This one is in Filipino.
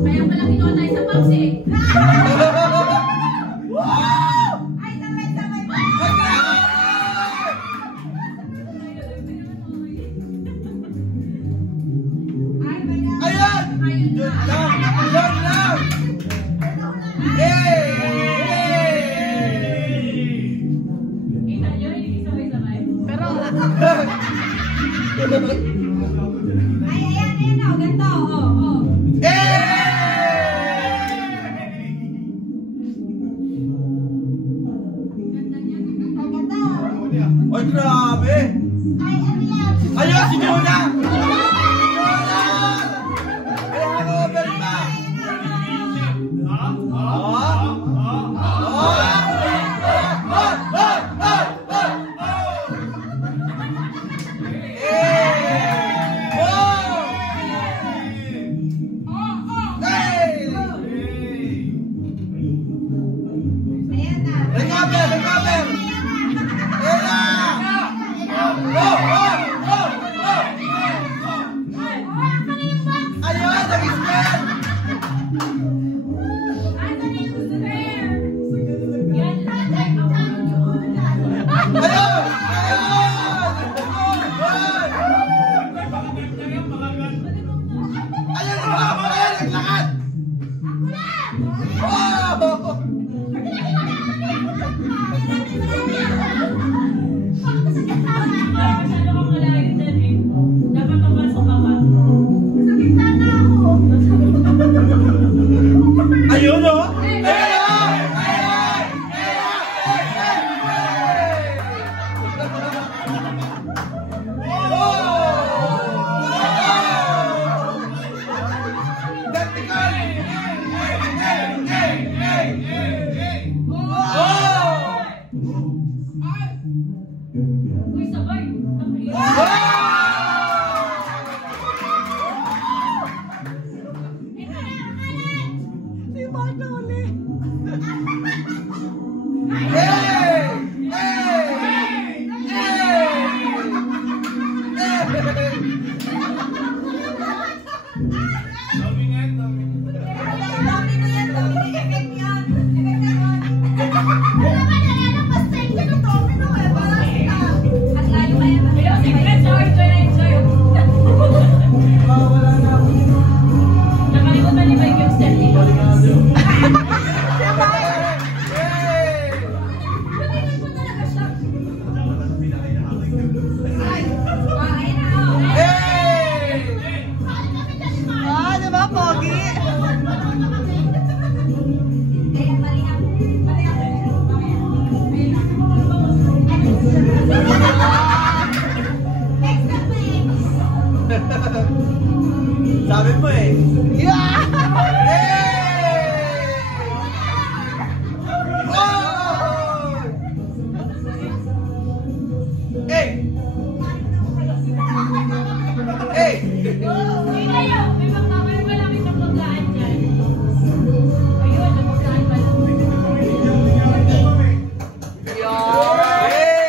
Kaya pala kinuha tayo sa box eh. Ay, sabay-sabay pa! Ayan! Yun lang! Yun lang! Yay! Kita nyo, yung sabay-sabay. Pero... Ay, ayan o, ganito, o. Ay, grabe! Ay, ano yan? Ayun, si Juna! Ay, hangover pa! Ayan na. Recover! Recover! Ayan na! Ayun, nag-spell! Ayun! Ayun! Ayun, naglakad! Wow! Ayun o! Sabi mo eh. Yeah! Hey! Hey! Hindi kayo, may malapit na pagkaan dyan. Ayun, napagkaan pa lang. Hey!